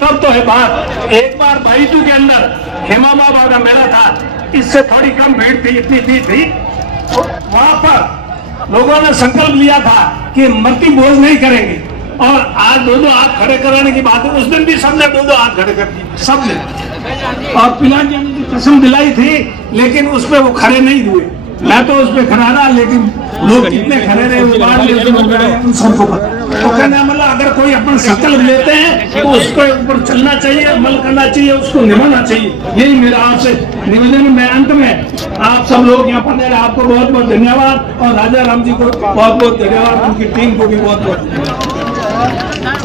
तब तो है बात। एक बार 22 के अंदर हेमा बाबा का मेला था, इससे थोड़ी कम भीड़ थी, इतनी भीड़ थी। वहां पर लोगों ने संकल्प लिया था कि मृत्यु भोज नहीं करेंगे, और आज 2-2 हाथ खड़े कराने की बात है। उस दिन भी सबने 2-2 हाथ खड़े कर दिए, सबने, और पिलाजी ने कसम दिलाई थी, लेकिन उस पर वो खड़े नहीं हुए। मैं तो उस पर खड़ा रहा, लेकिन लोग कितने खड़े रहे सबको पता। तो कहना मतलब अगर कोई अपन संकल्प लेते हैं तो उसके ऊपर चलना चाहिए, अमल करना चाहिए, उसको निभाना चाहिए। यही मेरा आपसे निवेदन है। मैं अंत में आप सब लोग यहाँ पर आपको बहुत बहुत धन्यवाद, और राजा राम जी को बहुत बहुत धन्यवाद, उनकी टीम को भी बहुत बहुत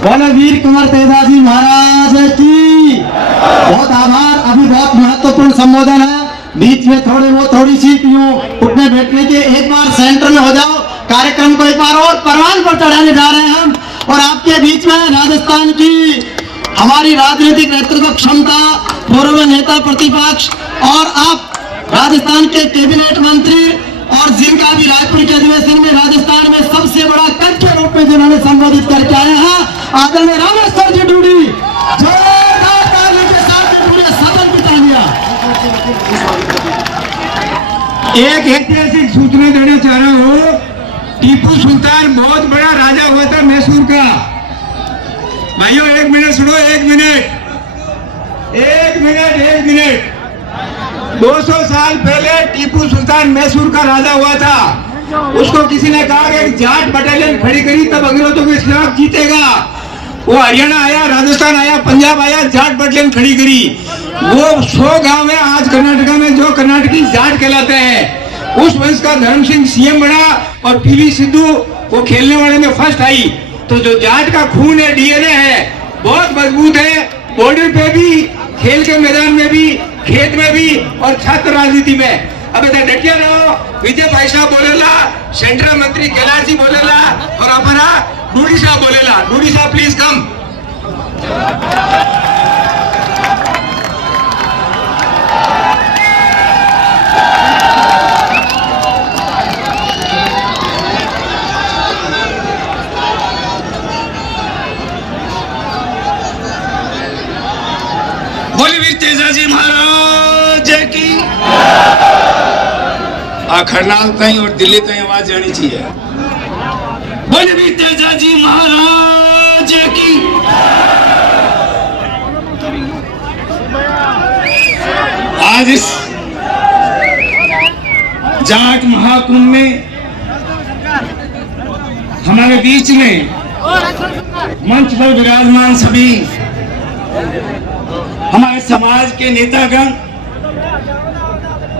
बोले वीर कुंवर तेजाजी महाराज की बहुत आभार। अभी बहुत महत्वपूर्ण संबोधन है, बीच में थोड़ी सी उठने बैठने के, एक बार सेंटर में हो जाओ। कार्यक्रम को एक बार और परवान पर चढ़ाने जा रहे हैं हम, और आपके बीच में राजस्थान की हमारी राजनीतिक नेतृत्व क्षमता, पूर्व नेता प्रतिपक्ष, और आप राजस्थान के कैबिनेट मंत्री, और जिनका भी रायपुर के अधिवेशन में राजस्थान में सबसे बड़ा कद के रूप में जिन्होंने संबोधित करके आए हैं, आदरणीय रामेश्वर जी डूडी, जोरदार ताली के साथ पूरे सदन की तालियां। एक ऐतिहासिक सूचना देना चाह रहा हूँ। टीपू सुल्तान बहुत बड़ा राजा हुआ था मैसूर का। भाइयों एक मिनट सुनो, एक मिनट 200 साल पहले टीपू सुल्तान मैसूर का राजा हुआ था। उसको किसी ने कहा कि जाट बटालियन खड़ी करी तब अंग्रेजों के खिलाफ जीतेगा। वो हरियाणा आया, राजस्थान आया, पंजाब आया, जाट बटालियन खड़ी करी। वो 100 गांव है आज कर्नाटका में जो कर्नाटकी जाट कहलाते हैं। उस वंश का धर्म सिंह सीएम बना, और पीवी सिंधु वो खेलने वाले में फर्स्ट आई। तो जो जाट का खून है, डीएनए है, बहुत मजबूत है। बॉर्डर पे भी, खेल के मैदान में भी, खेत में भी, और छात्र राजनीति में। अब डटिया रहो। विजय भाई साहब बोलेला, सेंट्रल मंत्री कैलाश जी बोलेला, और हमारा डूडी साहब बोलेला। डूडी साहब प्लीज कम। बोले वीर तेजाजी महाराज की। खरनाल ताई और दिल्ली ताई आवाज जानी चाहिए। बोले वीर तेजाजी महाराज की। आज इस जाट महाकुंभ में हमारे बीच में मंच पर विराजमान सभी हमारे समाज के नेतागण,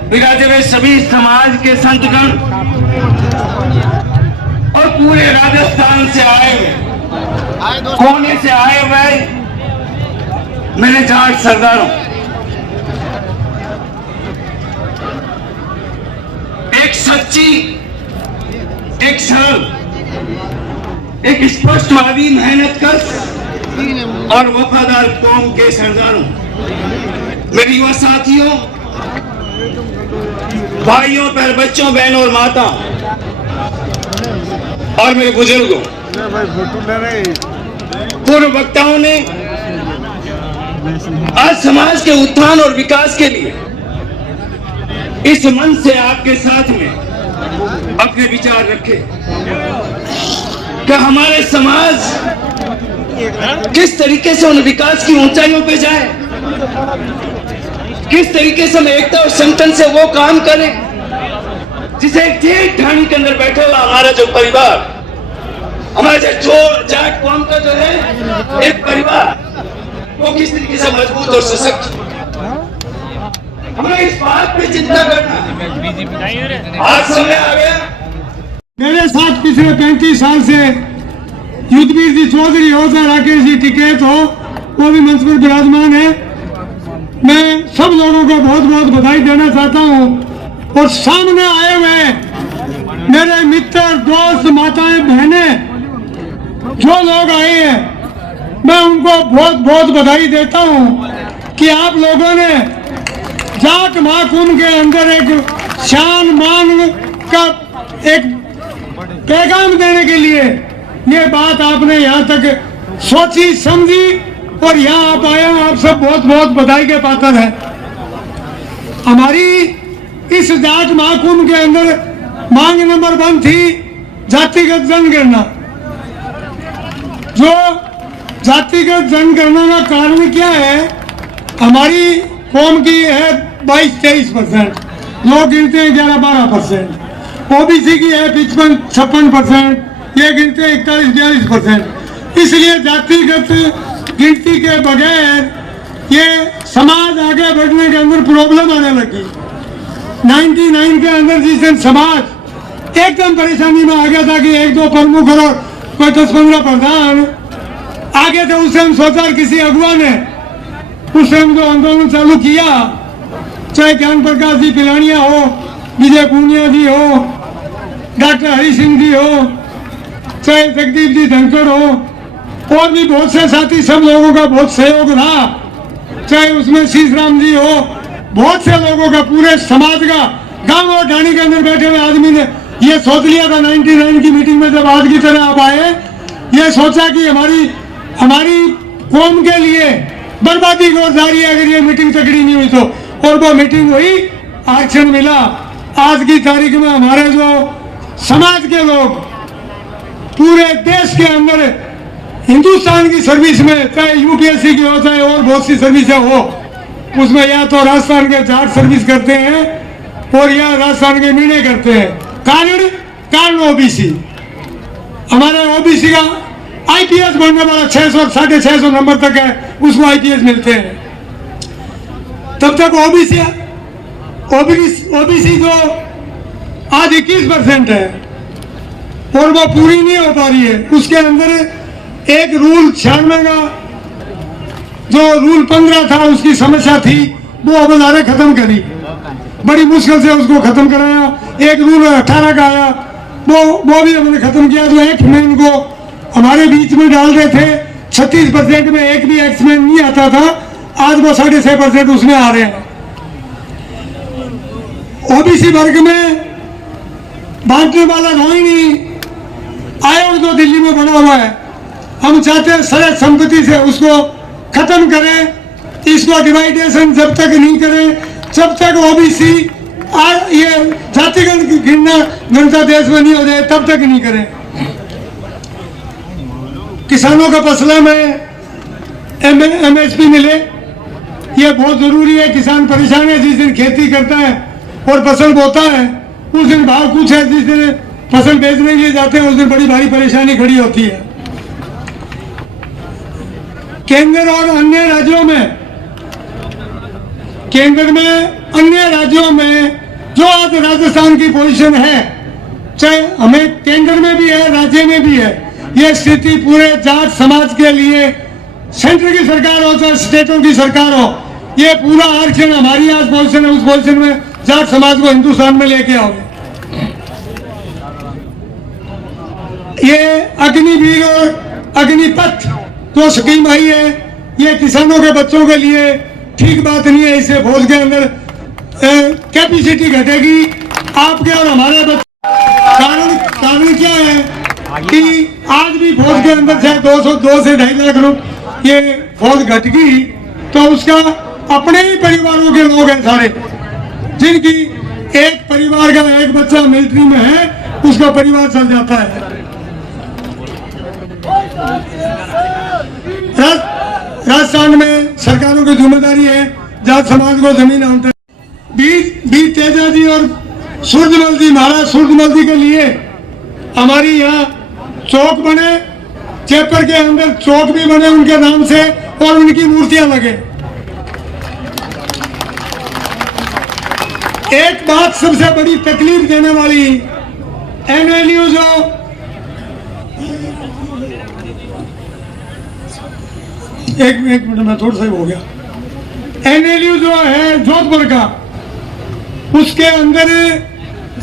विराजे हुए सभी समाज के संतगण, और पूरे राजस्थान से आए हुए, कोने से आए हुए मेरे जाट सरदारों, एक सच्ची, एक सरल, एक स्पष्टवादी, मेहनतकश और वफादार कौम के सरदारों, मेरे युवा साथियों, भाइयों, बच्चों, बहनों और माता, और मेरे बुजुर्गों, पूर्व वक्ताओं ने आज समाज के उत्थान और विकास के लिए इस मंच से आपके साथ में अपने विचार रखे कि हमारे समाज किस तरीके से उन विकास की ऊंचाइयों पे जाए, किस तरीके से हम एकता और संगठन से वो काम करें जिसे एक ठाणी के अंदर बैठा हुआ हमारा जो परिवार, हमारा जो जाट कौम का जो है एक परिवार, वो किस तरीके से मजबूत और सशक्त। हमें इस बात पे चिंता करना। आज समय आ गया। मेरे साथ पिछले 35 साल से युद्धवीर जी चौधरी हो चाहे राकेश जी टिकैत हो, वो भी मंच पर विराजमान है। मैं सब लोगों को बहुत बहुत बधाई देना चाहता हूँ, और सामने आए हुए मेरे मित्र, दोस्त, माताएं, बहनें, जो लोग आए हैं, मैं उनको बहुत बहुत बधाई देता हूँ कि आप लोगों ने जाट महाकुंभ के अंदर एक शान मान का एक पैगाम देने के लिए ये बात आपने यहाँ तक सोची, समझी और यहाँ आप आए हैं, आप सब बहुत बहुत बधाई के पात्र हैं। हमारी इस जाट महाकुंभ के अंदर मांग नंबर 1 थी जातिगत जनगणना। जो जातिगत जनगणना का कारण क्या है, हमारी कौम की है 22-23%, लोग गिनते हैं 11-12%, ओबीसी की है 55-56%, ये गिनते हैं 41-42%। इसलिए जातिगत गिनती के बगैर ये समाज आगे बढ़ने के अंदर प्रॉब्लम आने लगी। 99 के अंदर जिस दिन समाज एकदम परेशानी में आ गया था कि 1-2 प्रमुख और कोई 10-15 प्रधान आगे थे, उस टाइम सोचा किसी अगुआ ने उस टाइम जो आंदोलन चालू किया, चाहे ज्ञान प्रकाश जी पिलानिया हो, विजय पूनिया जी हो, डॉक्टर हरि सिंह जी हो, चाहे जगदीप जी धनखड़ हो, और भी बहुत से साथी, सब लोगों का बहुत सहयोग रहा, चाहे उसमें शीश राम जी हो, बहुत से लोगों का, पूरे समाज का, गांव और ढाणी के अंदर बैठे हुए आदमी ने ये सोच लिया था 99 की मीटिंग में जब आज की तरह आप आए, ये सोचा कि हमारी कौम के लिए बर्बादी की ओर जा रही है अगर ये मीटिंग तगड़ी नहीं हुई तो। और वो मीटिंग हुई, आरक्षण मिला। आज की तारीख में हमारे जो समाज के लोग पूरे देश के अंदर हिंदुस्तान की सर्विस में, चाहे यूपीएससी की हो, चाहे और बहुत सी सर्विसें हो, उसमें या तो राजस्थान के जाट सर्विस करते हैं और या राजस्थान के मीणे करते हैं। कारण ओबीसी, हमारे ओबीसी का आईपीएस बनने वाला 600-650 नंबर तक है, उसको आईपीएस मिलते हैं। तब तक ओबीसी जो आज 21% है और वो पूरी नहीं हो पा रही है। उसके अंदर एक रूल 96 का जो रूल 15 था, उसकी समस्या थी, वो अब हमारे खत्म करी, बड़ी मुश्किल से उसको खत्म कराया। एक रूल 18 का आया, वो भी हमने खत्म किया। जो एक्ट में इनको हमारे बीच में डाल रहे थे, 36% में एक भी एक्ट में नहीं आता था, आज वो 6.5% उसमें आ रहे हैं। ओबीसी वर्ग में बांटने वाला कोई नहीं, आयोग जो दिल्ली में बना हुआ है, हम चाहते हैं सड़क संपत्ति से उसको खत्म करें। इसको डिवाइडेशन जब तक नहीं करें, जब तक ओबीसी ये जातिगत गणना देश में नहीं हो जाए, तब तक नहीं करें। किसानों का फसला में एमएसपी मिले, ये बहुत जरूरी है। किसान परेशान है, जिस दिन खेती करता है और फसल बोता है उस दिन भाव कुछ है, जिस दिन फसल बेचने के लिए जाते हैं उस दिन बड़ी भारी परेशानी खड़ी होती है। केंद्र और अन्य राज्यों में, केंद्र में अन्य राज्यों में जो आज राजस्थान की पोजीशन है, चाहे हमें केंद्र में भी है, राज्य में भी है, ये स्थिति पूरे जाट समाज के लिए, सेंटर की सरकार हो चाहे स्टेटों की सरकार हो, ये पूरा आरक्षण हमारी आज पोजीशन है, उस पोजीशन में जाट समाज को हिंदुस्तान में लेके आओगे। ये अग्निवीर और अग्निपथ जो स्कीम आई है, ये किसानों के बच्चों के लिए ठीक बात नहीं है। इससे फौज के अंदर कैपेसिटी घटेगी आपके और हमारे बच्चे। कारण क्या है कि आज भी फौज के अंदर चाहे 202 से 2.5 लाख लोग ये फौज घट गई, तो उसका अपने ही परिवारों के लोग हैं सारे, जिनकी एक परिवार का एक बच्चा मिलिट्री में है, उसका परिवार चल जाता है। राजस्थान में सरकारों की जिम्मेदारी है जाट समाज को जमीन आवंटन। बी तेजा जी और सूरजमल जी, महाराज सूरजमल जी के लिए हमारी यहाँ चौक बने, जयपुर के अंदर चौक भी बने उनके नाम से और उनकी मूर्तियां लगे। एक बात सबसे बड़ी तकलीफ देने वाली, एनएलयू जो एक मिनट में थोड़ा सा हो गया, एनएलयू जो है जोधपुर का, उसके अंदर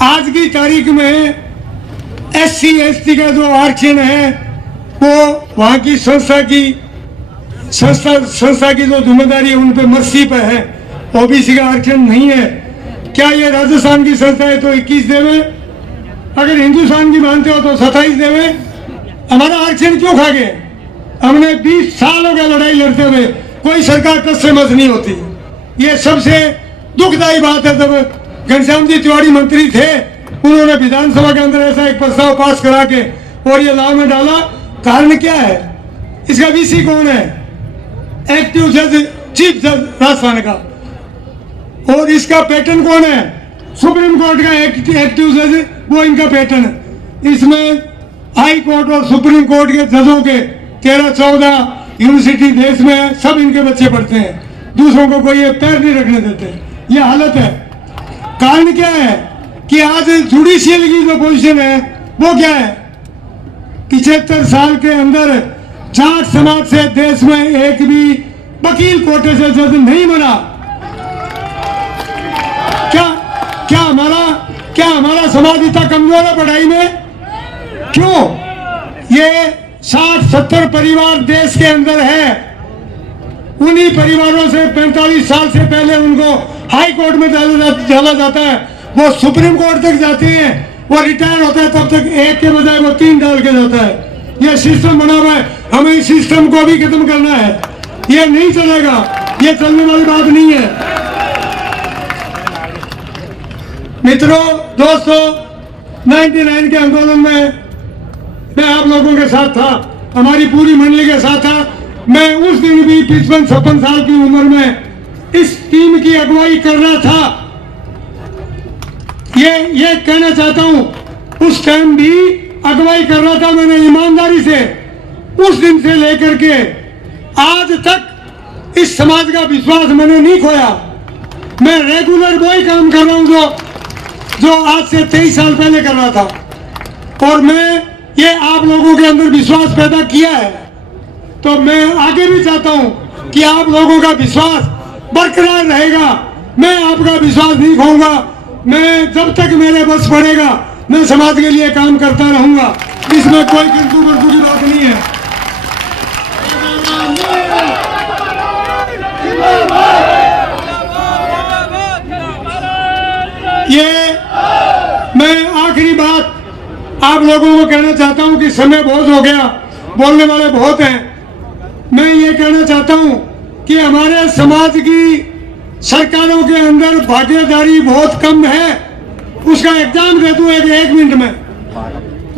आज की तारीख में SC/ST का जो आरक्षण है वो वहां की संस्था की जो जिम्मेदारी है उन पे मर्सी पे है। ओबीसी का आरक्षण नहीं है। क्या ये राजस्थान की संस्था है तो 21 देवे, अगर हिंदुस्तान की मानते हो तो 27 देवे। हमारा आरक्षण क्यों खा गए? हमने 20 साल हो गए लड़ाई लड़ते हुए, कोई सरकार टस से मस नहीं होती। ये सबसे दुखदायी बात है। जब घनश्याम जी तिवारी मंत्री थे, उन्होंने विधानसभा के अंदर ऐसा एक प्रस्ताव पास करा के और ये लाभ में डाला। कारण क्या है? इसका वीसी कौन है? एक्टिव जज, चीफ जज राजस्थान का। और इसका पैटर्न कौन है? सुप्रीम कोर्ट का एक्टिव जज, वो इनका पैटर्न है। इसमें हाई कोर्ट और सुप्रीम कोर्ट के जजों के 13-14 यूनिवर्सिटी देश में है, सब इनके बच्चे पढ़ते हैं। दूसरों को कोई ये पैर नहीं रखने देते। ये हालत है। कारण क्या है कि आज जुडिशियल की जो पोजीशन है वो क्या है? 75 साल के अंदर जाट समाज से देश में एक भी वकील कोटे से जज नहीं बना। क्या हमारा समाज इतना कमजोर है पढ़ाई में? क्यों? ये 60-70 परिवार देश के अंदर है। उन्हीं परिवारों से 45 साल से पहले उनको हाई कोर्ट में डाला जाता है, वो सुप्रीम कोर्ट तक जाते हैं, वो रिटायर होता है, तब तक एक के बजाय वो 3 डाल के जाता है। ये सिस्टम बना हुआ है, हमें इस सिस्टम को भी खत्म करना है। ये नहीं चलेगा, ये चलने वाली बात नहीं है। मित्रों, दोस्तों, 99 के आंदोलन में मैं आप लोगों के साथ था, हमारी पूरी मंडली के साथ था। मैं उस दिन भी 55-56 साल की उम्र में इस टीम की अगुवाई कर रहा था। ये कहना चाहता हूं, उस टाइम भी अगुवाई कर रहा था मैंने ईमानदारी से। उस दिन से लेकर के आज तक इस समाज का विश्वास मैंने नहीं खोया। मैं रेगुलर वही काम कर रहा हूं जो आज से 23 साल पहले कर रहा था। और मैं ये आप लोगों के अंदर विश्वास पैदा किया है, तो मैं आगे भी चाहता हूं कि आप लोगों का विश्वास बरकरार रहेगा। मैं आपका विश्वास नहीं खोऊंगा। मैं जब तक मेरे बस पड़ेगा, मैं समाज के लिए काम करता रहूंगा। इसमें कोई किंतु परंतु की बात नहीं है। ये मैं आखिरी बात आप लोगों को कहना चाहता हूं कि समय बहुत हो गया, बोलने वाले बहुत हैं। मैं ये कहना चाहता हूं कि हमारे समाज की सरकारों के अंदर भागीदारी बहुत कम है। उसका एग्जाम दे दूं एक मिनट में।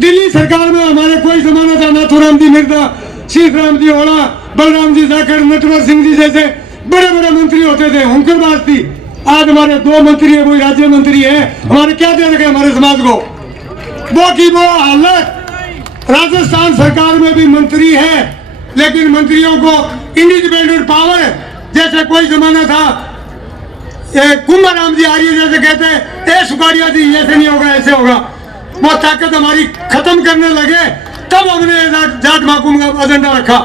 दिल्ली सरकार में हमारे कोई जमाना था, नाथूराम जी मिर्जा, सीताराम जी ओला, बलराम जी जाखड़, नटवर सिंह जी जैसे बड़े बड़े मंत्री होते थे, हुंकरबाज थी। आज हमारे 2 मंत्री है, कोई राज्य मंत्री है। हमारे क्या दे रखे हमारे समाज को? वो की वो हालत। राजस्थान सरकार में भी मंत्री है, लेकिन मंत्रियों को इंडिपेंडेंट पावर, जैसे कोई जमाना था कुंभाराम जी आर्य जैसे कहते हैं, ए सुकारिया जी ऐसे नहीं होगा, ऐसे होगा। वो ताकत हमारी खत्म करने लगे, तब हमने जाट माकूम का एजेंडा रखा।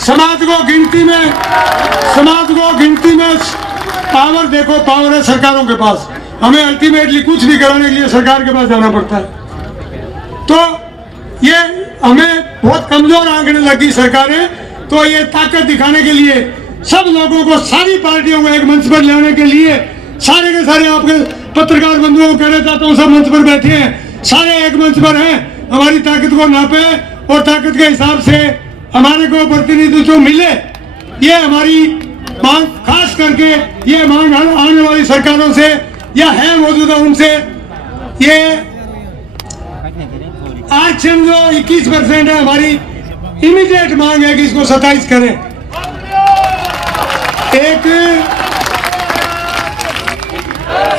समाज को गिनती में पावर, देखो पावर है सरकारों के पास। हमें अल्टीमेटली कुछ भी कराने के लिए सरकार के पास जाना पड़ता है। तो ये हमें बहुत कमजोर आंकने लगी सरकारें। तो ये ताकत दिखाने के लिए सब लोगों को, सारी पार्टियों को एक मंच पर लाने के लिए सारे के सारे आपके पत्रकार बंधुओं को कहना चाहता हूँ, सब मंच पर बैठे हैं, सारे एक मंच पर हैं। हमारी ताकत को नापे और ताकत के हिसाब से हमारे को प्रतिनिधित्व मिले। ये हमारी मांग, खास करके ये मांग आने वाली सरकारों से या है मौजूदा उनसे। ये आरक्षण जो 21% है, हमारी इमीडिएट मांग है कि इसको 27 करें।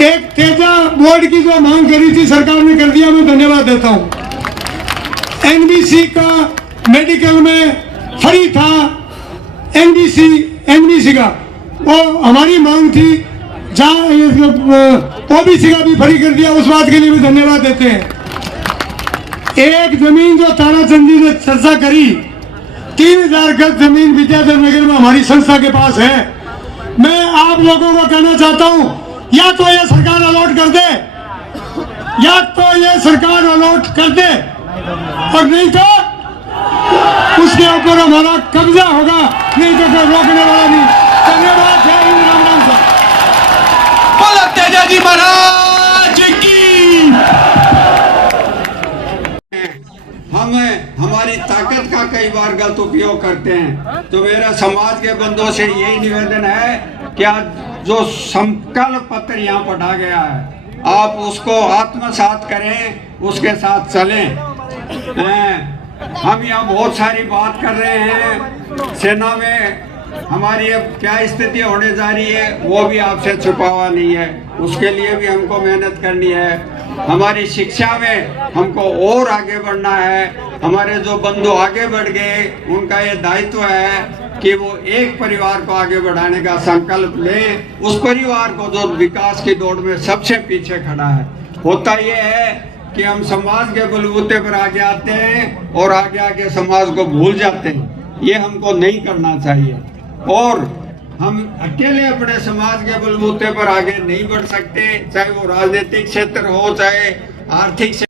एक तेजा बोर्ड की जो मांग करी थी सरकार ने कर दिया, मैं धन्यवाद देता हूं। एनबीसी का मेडिकल में फ्री था, एनबीसी का वो हमारी मांग थी, जहां ओबीसी का भी फ्री कर दिया, उस बात के लिए भी धन्यवाद देते हैं। एक जमीन जो ताराचंद जी ने चर्चा करी, 3000 गज जमीन विद्याधर नगर में हमारी संस्था के पास है। मैं आप लोगों को कहना चाहता हूं, या तो ये सरकार अलॉट कर दे, और नहीं तो उसके ऊपर हमारा कब्जा होगा, नहीं तो कोई रोकने वाला नहीं। धन्यवाद। जय हिंद, राम राम साहब। बोलो तेजा जी महाराज की। हमें हमारी हमारी ताकत का कई बार गलत उपयोग करते हैं। तो मेरा समाज के बंधुओं से यही निवेदन है कि आज जो संकल्प पत्र यहाँ पढ़ा गया है आप उसको आत्मसात करें, उसके साथ चलें। हम यहाँ बहुत सारी बात कर रहे हैं, सेना में हमारी अब क्या स्थिति होने जा रही है वो भी आपसे छुपा हुआ नहीं है, उसके लिए भी हमको मेहनत करनी है। हमारी शिक्षा में हमको और आगे बढ़ना है। हमारे जो बंधु आगे बढ़ गए उनका ये दायित्व है कि वो एक परिवार को आगे बढ़ाने का संकल्प लें, उस परिवार को जो विकास की दौड़ में सबसे पीछे खड़ा है। होता ये है कि हम समाज के बलबूते पर आगे आते हैं और आगे आगे समाज को भूल जाते हैं। ये हमको नहीं करना चाहिए और हम अकेले अपने समाज के बलबूते पर आगे नहीं बढ़ सकते, चाहे वो राजनीतिक क्षेत्र हो चाहे आर्थिक